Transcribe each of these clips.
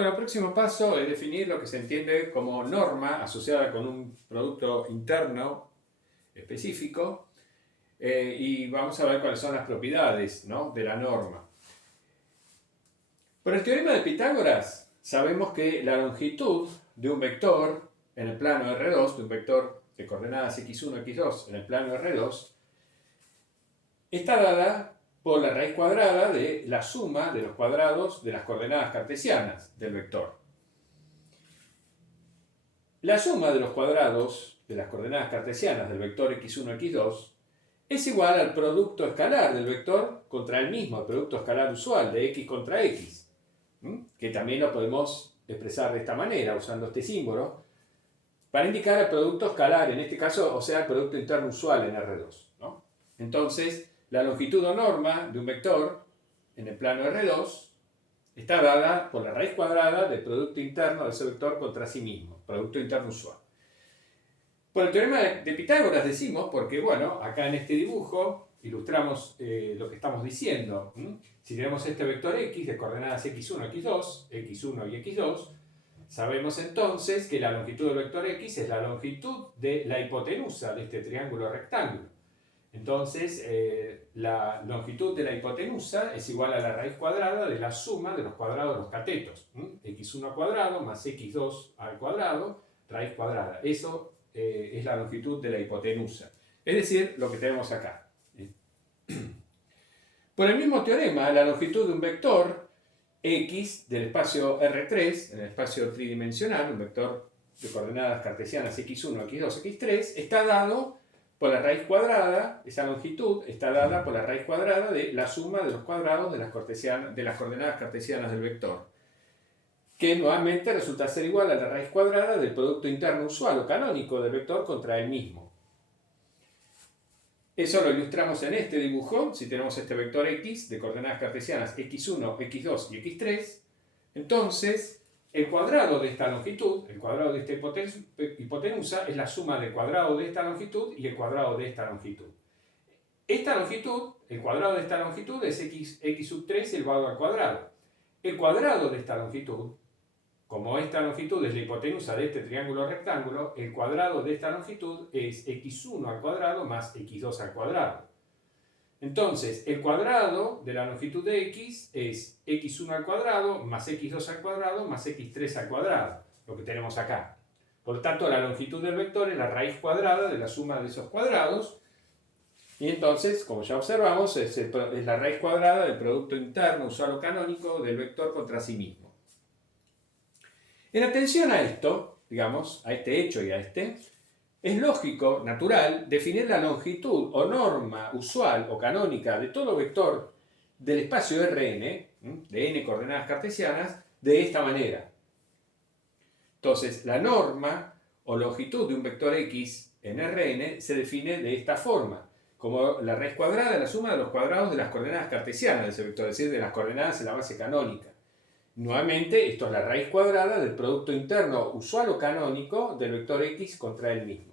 Bueno, el próximo paso es definir lo que se entiende como norma asociada con un producto interno específico y vamos a ver cuáles son las propiedades, ¿no?, de la norma. Por el teorema de Pitágoras sabemos que la longitud de un vector en el plano R2, de un vector de coordenadas x1, x2 en el plano R2, está dada por la raíz cuadrada de la suma de los cuadrados de las coordenadas cartesianas del vector. La suma de los cuadrados de las coordenadas cartesianas del vector x1, x2 es igual al producto escalar del vector contra el mismo, el producto escalar usual de x contra x, que también lo podemos expresar de esta manera, usando este símbolo, para indicar el producto escalar, en este caso, o sea, el producto interno usual en R2, ¿no? Entonces, la longitud o norma de un vector en el plano R2 está dada por la raíz cuadrada del producto interno de ese vector contra sí mismo, producto interno usual. Por el teorema de Pitágoras decimos, porque bueno, acá en este dibujo ilustramos lo que estamos diciendo. Si tenemos este vector x de coordenadas x1, x2, x1 y x2, sabemos entonces que la longitud del vector x es la longitud de la hipotenusa de este triángulo rectángulo. Entonces, la longitud de la hipotenusa es igual a la raíz cuadrada de la suma de los cuadrados de los catetos. x1 al cuadrado más x2 al cuadrado, raíz cuadrada. Eso es la longitud de la hipotenusa. Es decir, lo que tenemos acá. Por el mismo teorema, la longitud de un vector x del espacio R3, en el espacio tridimensional, un vector de coordenadas cartesianas x1, x2, x3, está dado por la raíz cuadrada, esa longitud está dada por la raíz cuadrada de la suma de los cuadrados de las coordenadas cartesianas del vector, que nuevamente resulta ser igual a la raíz cuadrada del producto interno usual o canónico del vector contra el mismo. Eso lo ilustramos en este dibujo. Si tenemos este vector x de coordenadas cartesianas x1, x2 y x3, entonces el cuadrado de esta longitud, el cuadrado de esta hipotenusa, es la suma del cuadrado de esta longitud y el cuadrado de esta longitud. Esta longitud, el cuadrado de esta longitud es x sub 3 elevado al cuadrado. El cuadrado de esta longitud, como esta longitud es la hipotenusa de este triángulo rectángulo, el cuadrado de esta longitud es x1 al cuadrado más x2 al cuadrado. Entonces, el cuadrado de la longitud de x es x1 al cuadrado más x2 al cuadrado más x3 al cuadrado, lo que tenemos acá. Por lo tanto, la longitud del vector es la raíz cuadrada de la suma de esos cuadrados. Y entonces, como ya observamos, es la raíz cuadrada del producto interno usual o canónico del vector contra sí mismo. En atención a esto, digamos, a este hecho y a este, es lógico, natural, definir la longitud o norma usual o canónica de todo vector del espacio Rn, de n coordenadas cartesianas, de esta manera. Entonces, la norma o longitud de un vector x en Rn se define de esta forma, como la raíz cuadrada de la suma de los cuadrados de las coordenadas cartesianas de ese vector, es decir, de las coordenadas en la base canónica. Nuevamente, esto es la raíz cuadrada del producto interno usual o canónico del vector x contra él mismo.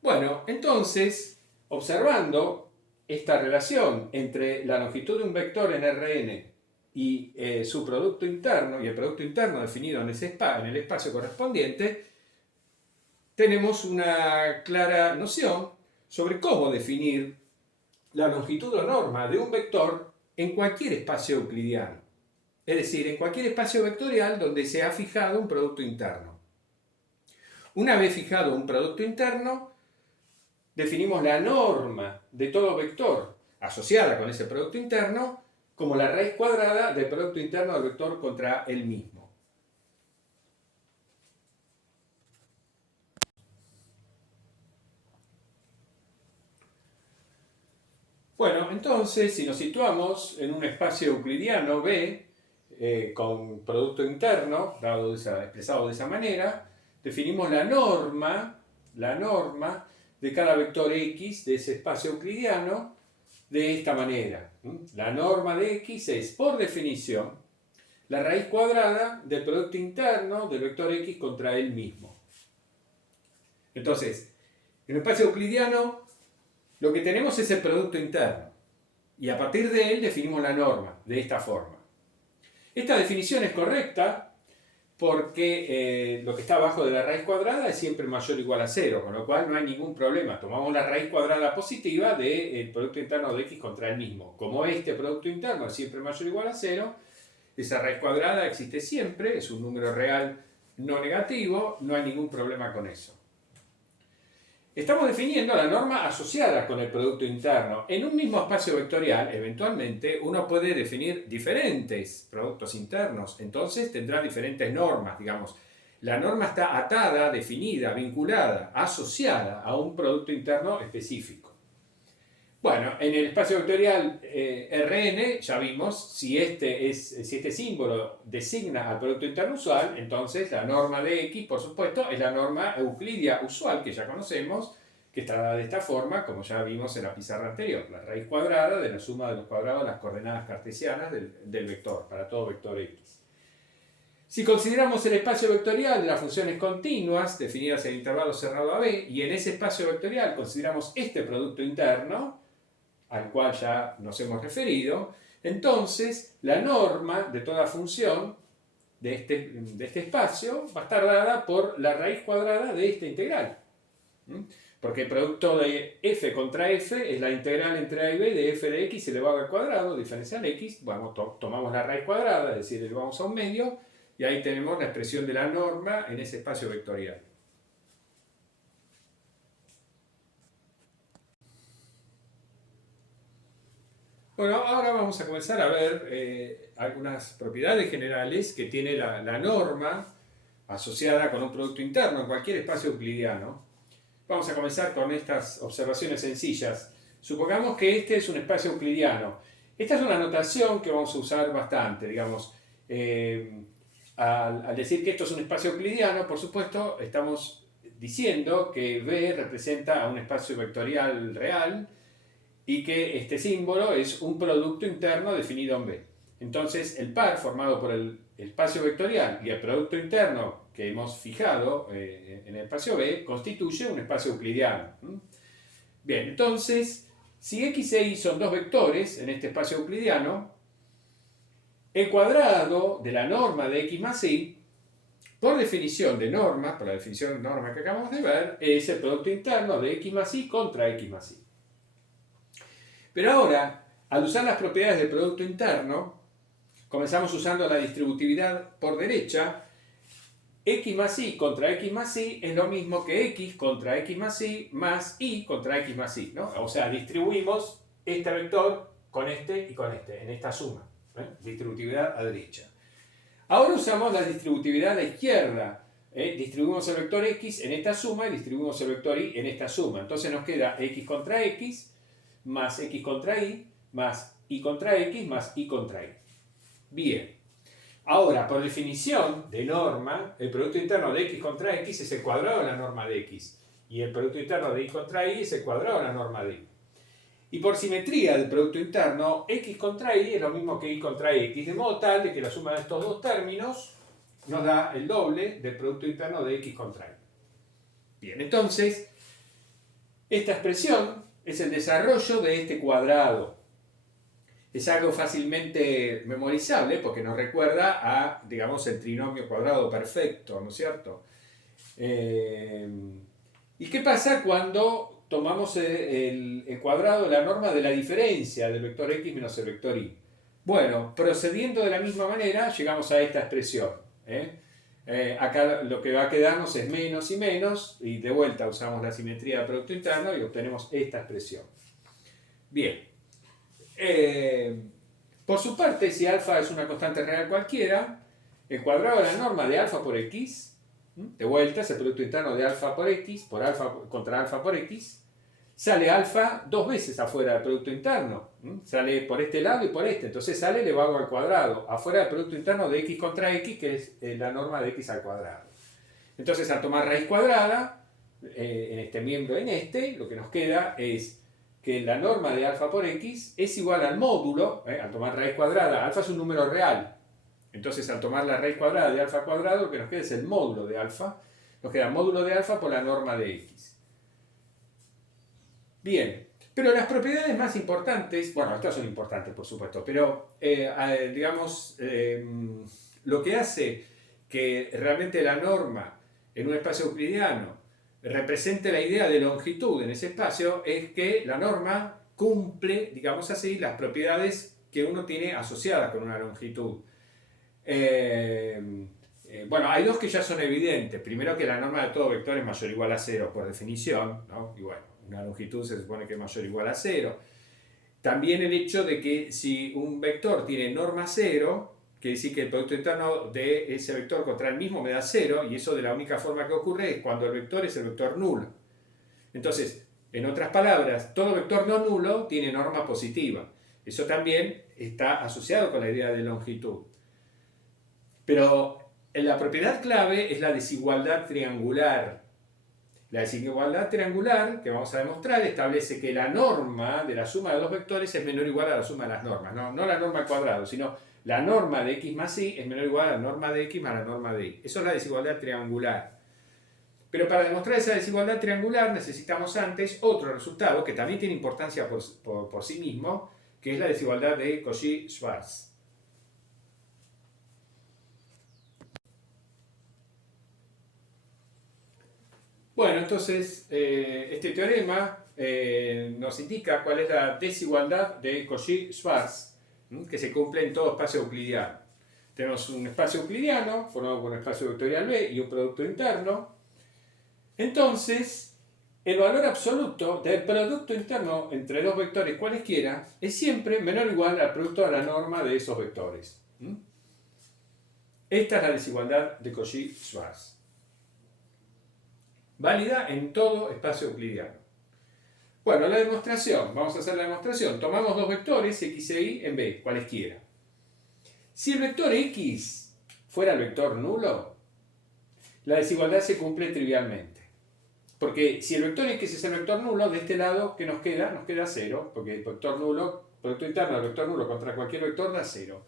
Bueno, entonces, observando esta relación entre la longitud de un vector en Rn y su producto interno, y el producto interno definido en el espacio correspondiente, tenemos una clara noción sobre cómo definir la longitud o norma de un vector en cualquier espacio euclidiano. Es decir, en cualquier espacio vectorial donde se ha fijado un producto interno. Una vez fijado un producto interno, definimos la norma de todo vector asociada con ese producto interno como la raíz cuadrada del producto interno del vector contra él mismo. Bueno, entonces, si nos situamos en un espacio euclidiano B, con producto interno, expresado de esa manera, definimos la norma de cada vector x de ese espacio euclidiano de esta manera. La norma de x es, por definición, la raíz cuadrada del producto interno del vector x contra él mismo. Entonces, en el espacio euclidiano, lo que tenemos es el producto interno. Y a partir de él definimos la norma de esta forma. Esta definición es correcta porque lo que está abajo de la raíz cuadrada es siempre mayor o igual a 0, con lo cual no hay ningún problema. Tomamos la raíz cuadrada positiva del producto interno de x contra el mismo. Como este producto interno es siempre mayor o igual a 0, esa raíz cuadrada existe siempre, es un número real no negativo, no hay ningún problema con eso. Estamos definiendo la norma asociada con el producto interno. En un mismo espacio vectorial, eventualmente, uno puede definir diferentes productos internos. Entonces tendrá diferentes normas, digamos. La norma está atada, definida, vinculada, asociada a un producto interno específico. Bueno, en el espacio vectorial Rn ya vimos si este símbolo designa al producto interno usual, entonces la norma de x, por supuesto, es la norma euclidia usual que ya conocemos, que está dada de esta forma, como ya vimos en la pizarra anterior, la raíz cuadrada de la suma de los cuadrados de las coordenadas cartesianas del vector, para todo vector x. Si consideramos el espacio vectorial de las funciones continuas definidas en intervalo cerrado a b, y en ese espacio vectorial consideramos este producto interno, al cual ya nos hemos referido, entonces la norma de toda función de este espacio va a estar dada por la raíz cuadrada de esta integral. Porque el producto de f contra f es la integral entre a y b de f de x elevado al cuadrado, diferencial x, bueno, tomamos la raíz cuadrada, es decir, elevamos a un medio, y ahí tenemos la expresión de la norma en ese espacio vectorial. Bueno, ahora vamos a comenzar a ver algunas propiedades generales que tiene la norma asociada con un producto interno en cualquier espacio euclidiano. Vamos a comenzar con estas observaciones sencillas. Supongamos que este es un espacio euclidiano. Esta es una notación que vamos a usar bastante, digamos. Al decir que esto es un espacio euclidiano, por supuesto, estamos diciendo que B representa a un espacio vectorial real y que este símbolo es un producto interno definido en B. Entonces, el par formado por el espacio vectorial y el producto interno que hemos fijado en el espacio B constituye un espacio euclidiano. Bien, entonces, si x e y son dos vectores en este espacio euclidiano, el cuadrado de la norma de x más y, por definición de norma, por la definición de norma que acabamos de ver, es el producto interno de x más y contra x más y. Pero ahora, al usar las propiedades del producto interno, comenzamos usando la distributividad por derecha. X más y contra x más y es lo mismo que x contra x más y contra x más y, ¿no? O sea, distribuimos este vector con este y con este, en esta suma. Distributividad a derecha. Ahora usamos la distributividad a la izquierda. Distribuimos el vector x en esta suma y distribuimos el vector y en esta suma. Entonces nos queda x contra x más x contra y más y contra x más y contra y. Bien. Ahora, por definición de norma, el producto interno de x contra x es el cuadrado de la norma de x. Y el producto interno de y contra y es el cuadrado de la norma de y. Y por simetría del producto interno, x contra y es lo mismo que y contra x, de modo tal de que la suma de estos dos términos nos da el doble del producto interno de x contra y. Bien, entonces, esta expresión es el desarrollo de este cuadrado. Es algo fácilmente memorizable porque nos recuerda a, digamos, el trinomio cuadrado perfecto, ¿no es cierto? ¿Y qué pasa cuando tomamos el cuadrado de la norma de la diferencia del vector x menos el vector y? Bueno, procediendo de la misma manera, llegamos a esta expresión. Acá lo que va a quedarnos es menos y menos, y de vuelta usamos la simetría del producto interno y obtenemos esta expresión. Bien. Por su parte, si alfa es una constante real cualquiera, el cuadrado de la norma de alfa por x, de vuelta es el producto interno de alfa por x, por alfa contra alfa por x, sale alfa dos veces afuera del producto interno. Sale por este lado y por este, entonces sale elevado al cuadrado, afuera del producto interno de x contra x, que es la norma de x al cuadrado. Entonces, al tomar raíz cuadrada, en este miembro en este, lo que nos queda es que la norma de alfa por x es igual al módulo, al tomar raíz cuadrada, alfa es un número real, entonces al tomar la raíz cuadrada de alfa cuadrado, lo que nos queda es el módulo de alfa, nos queda módulo de alfa por la norma de x. Bien, Pero las propiedades más importantes, bueno, estas son importantes por supuesto, pero digamos, lo que hace que realmente la norma en un espacio euclidiano represente la idea de longitud en ese espacio es que la norma cumple, digamos así, las propiedades que uno tiene asociadas con una longitud. Bueno, hay dos que ya son evidentes. Primero, que la norma de todo vector es mayor o igual a cero por definición, ¿no? Y bueno, una longitud se supone que es mayor o igual a cero. También el hecho de que si un vector tiene norma cero, quiere decir que el producto interno de ese vector contra el mismo me da cero, y eso de la única forma que ocurre es cuando el vector es el vector nulo. Entonces, en otras palabras, todo vector no nulo tiene norma positiva. Eso también está asociado con la idea de longitud. Pero la propiedad clave es la desigualdad triangular. La desigualdad triangular, que vamos a demostrar, establece que la norma de la suma de dos vectores es menor o igual a la suma de las normas. No la norma al cuadrado, sino la norma de x más y es menor o igual a la norma de x más la norma de y. Eso es la desigualdad triangular. Pero para demostrar esa desigualdad triangular necesitamos antes otro resultado que también tiene importancia por sí mismo, que es la desigualdad de Cauchy-Schwarz. Bueno, entonces este teorema nos indica cuál es la desigualdad de Cauchy-Schwarz, que se cumple en todo espacio euclidiano. Tenemos un espacio euclidiano formado por un espacio vectorial B y un producto interno. Entonces, el valor absoluto del producto interno entre dos vectores cualesquiera es siempre menor o igual al producto de la norma de esos vectores. Esta es la desigualdad de Cauchy-Schwarz. Válida en todo espacio euclidiano. Bueno, la demostración. Vamos a hacer la demostración. Tomamos dos vectores, x e y, en B, cualesquiera. Si el vector x fuera el vector nulo, la desigualdad se cumple trivialmente. Porque si el vector x es el vector nulo, de este lado, ¿qué nos queda? Nos queda 0, porque el vector nulo, producto interno del vector nulo contra cualquier vector da 0.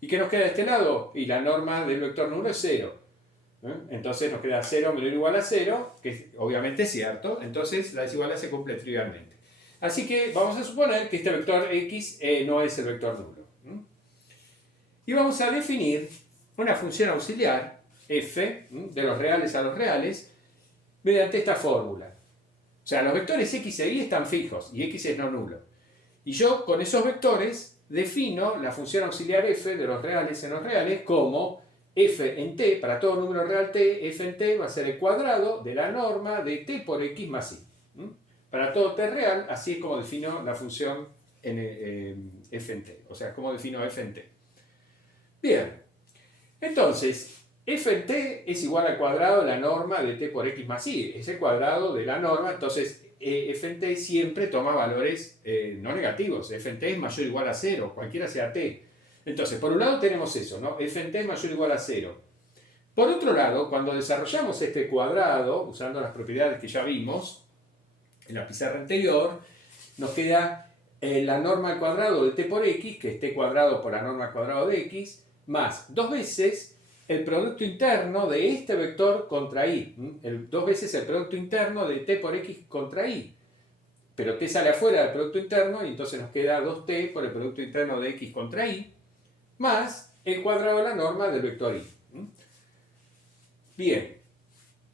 ¿Y qué nos queda de este lado? Y la norma del vector nulo es 0. Entonces nos queda 0 menor o igual a 0, que obviamente es cierto. Entonces la desigualdad se cumple trivialmente. Así que vamos a suponer que este vector x no es el vector nulo. Y vamos a definir una función auxiliar, f, de los reales a los reales, mediante esta fórmula. O sea, los vectores x e y están fijos y x es no nulo. Y yo con esos vectores defino la función auxiliar f de los reales en los reales como f en t, para todo número real t, f en t va a ser el cuadrado de la norma de t por x más y. Para todo t real, así es como defino la función f en t. O sea, como defino f en t. Bien, entonces, f en t es igual al cuadrado de la norma de t por x más y. Es el cuadrado de la norma, entonces f en t siempre toma valores no negativos. F en t es mayor o igual a 0, cualquiera sea t. Entonces, por un lado tenemos eso, ¿no? F en t es mayor o igual a 0. Por otro lado, cuando desarrollamos este cuadrado, usando las propiedades que ya vimos en la pizarra anterior, nos queda la norma al cuadrado de t por x, que es t cuadrado por la norma al cuadrado de x, más dos veces el producto interno de este vector contra y. Dos veces el producto interno de t por x contra y. Pero t sale afuera del producto interno y entonces nos queda 2t por el producto interno de x contra y, más el cuadrado de la norma del vector y. Bien,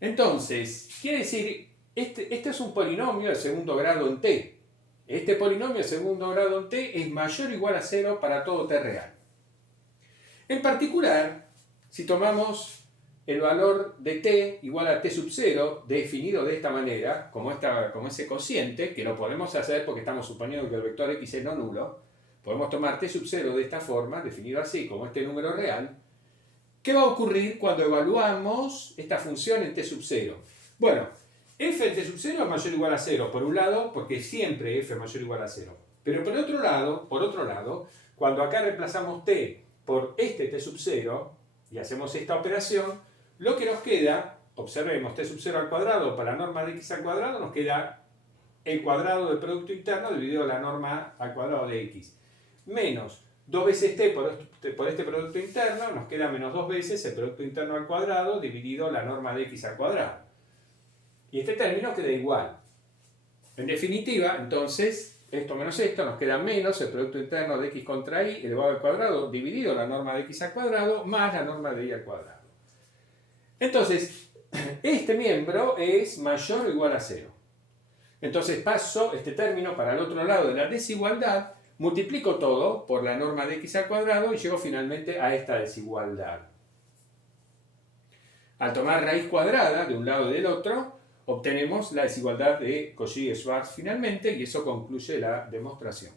entonces, quiere decir, este es un polinomio de segundo grado en t. Este polinomio de segundo grado en t es mayor o igual a 0 para todo t real. En particular, si tomamos el valor de t igual a t sub 0, definido de esta manera, como ese cociente, que lo podemos hacer porque estamos suponiendo que el vector x es no nulo, podemos tomar t sub 0 de esta forma, definido así, como este número real. ¿Qué va a ocurrir cuando evaluamos esta función en t sub 0? Bueno, f en t sub 0 es mayor o igual a 0, por un lado, porque siempre f es mayor o igual a 0. Pero por otro lado, cuando acá reemplazamos t por este t sub 0, y hacemos esta operación, lo que nos queda, observemos, t sub 0 al cuadrado para la norma de x al cuadrado, nos queda el cuadrado del producto interno dividido la norma al cuadrado de x. Menos 2 veces t por este producto interno, nos queda menos 2 veces el producto interno al cuadrado dividido la norma de x al cuadrado. Y este término queda igual. En definitiva, entonces, esto menos esto, nos queda menos el producto interno de x contra y elevado al cuadrado dividido la norma de x al cuadrado más la norma de y al cuadrado. Entonces, este miembro es mayor o igual a 0. Entonces paso este término para el otro lado de la desigualdad, multiplico todo por la norma de x al cuadrado y llego finalmente a esta desigualdad. Al tomar raíz cuadrada de un lado y del otro, obtenemos la desigualdad de Cauchy-Schwarz finalmente, y eso concluye la demostración.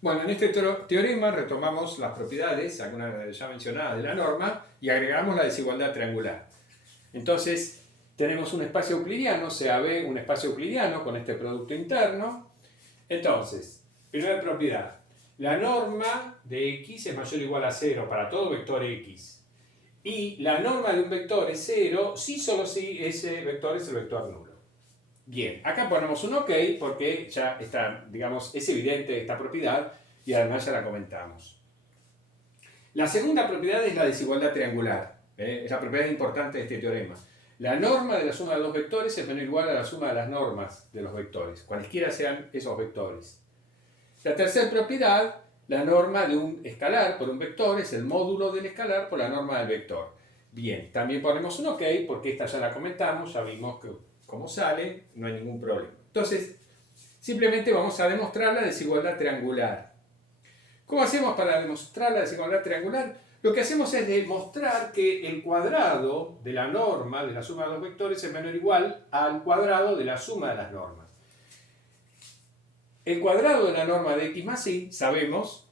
Bueno, en este teorema retomamos las propiedades, algunas ya mencionadas de la norma, y agregamos la desigualdad triangular. Entonces, tenemos un espacio euclidiano, CAB, un espacio euclidiano con este producto interno. Entonces, primera propiedad, la norma de x es mayor o igual a 0 para todo vector x. Y la norma de un vector es 0 si solo si ese vector es el vector nulo. Bien, acá ponemos un OK porque ya está, digamos, es evidente esta propiedad y además ya la comentamos. La segunda propiedad es la desigualdad triangular. Es la propiedad importante de este teorema. La norma de la suma de dos vectores es menor o igual a la suma de las normas de los vectores, cualesquiera sean esos vectores. La tercera propiedad, la norma de un escalar por un vector es el módulo del escalar por la norma del vector. Bien, también ponemos un OK porque esta ya la comentamos, ya vimos que cómo sale, no hay ningún problema. Entonces, simplemente vamos a demostrar la desigualdad triangular. ¿Cómo hacemos para demostrar la desigualdad triangular? Lo que hacemos es demostrar que el cuadrado de la norma de la suma de dos vectores es menor o igual al cuadrado de la suma de las normas. El cuadrado de la norma de x más y sabemos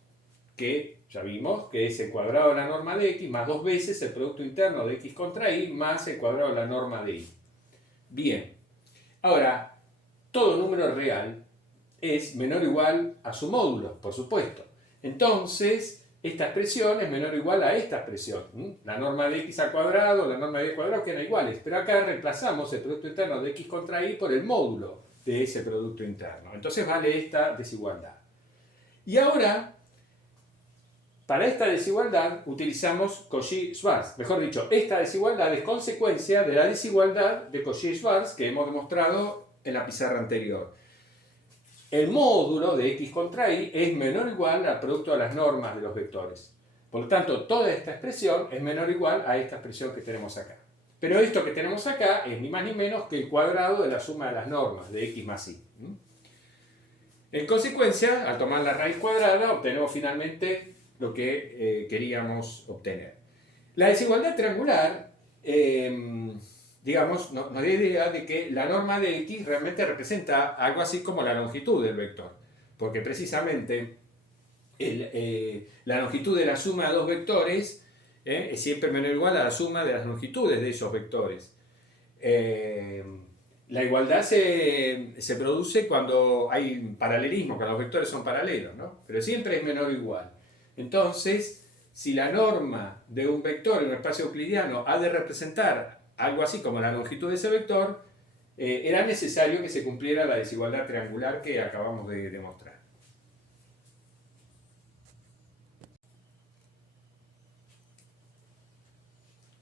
que, ya vimos, que es el cuadrado de la norma de x más dos veces el producto interno de x contra y más el cuadrado de la norma de y. Bien, ahora, todo número real es menor o igual a su módulo, por supuesto. Entonces, esta expresión es menor o igual a esta expresión. La norma de x al cuadrado, la norma de y al cuadrado quedan iguales, pero acá reemplazamos el producto interno de x contra y por el módulo de ese producto interno. Entonces vale esta desigualdad. Y ahora, para esta desigualdad utilizamos Cauchy-Schwarz. Mejor dicho, esta desigualdad es consecuencia de la desigualdad de Cauchy-Schwarz que hemos demostrado en la pizarra anterior. El módulo de x contra y es menor o igual al producto de las normas de los vectores. Por lo tanto, toda esta expresión es menor o igual a esta expresión que tenemos acá. Pero esto que tenemos acá es ni más ni menos que el cuadrado de la suma de las normas de x más y. En consecuencia, al tomar la raíz cuadrada, obtenemos finalmente lo que queríamos obtener. La desigualdad triangular, digamos, nos da idea de que la norma de x realmente representa algo así como la longitud del vector, porque precisamente la longitud de la suma de dos vectores es siempre menor o igual a la suma de las longitudes de esos vectores. La igualdad se produce cuando hay paralelismo, cuando los vectores son paralelos, ¿no? Pero siempre es menor o igual. Entonces, si la norma de un vector en un espacio euclidiano ha de representar algo así como la longitud de ese vector, era necesario que se cumpliera la desigualdad triangular que acabamos de demostrar.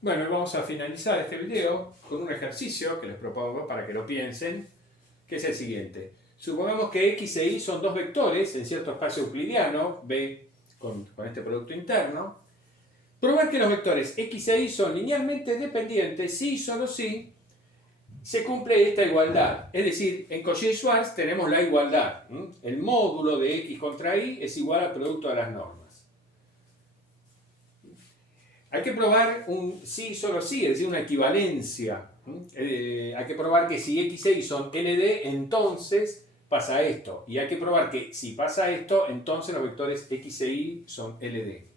Bueno, vamos a finalizar este video con un ejercicio que les propongo para que lo piensen, que es el siguiente. Supongamos que x e y son dos vectores en cierto espacio euclidiano, B con este producto interno. Probar que los vectores x e y son linealmente dependientes si y solo si se cumple esta igualdad. Es decir, en Cauchy-Schwarz tenemos la igualdad. El módulo de x contra y es igual al producto de las normas. Hay que probar un sí y solo sí, es decir, una equivalencia. Hay que probar que si x e y son LD, entonces pasa esto. Y hay que probar que si pasa esto, entonces los vectores x e y son LD.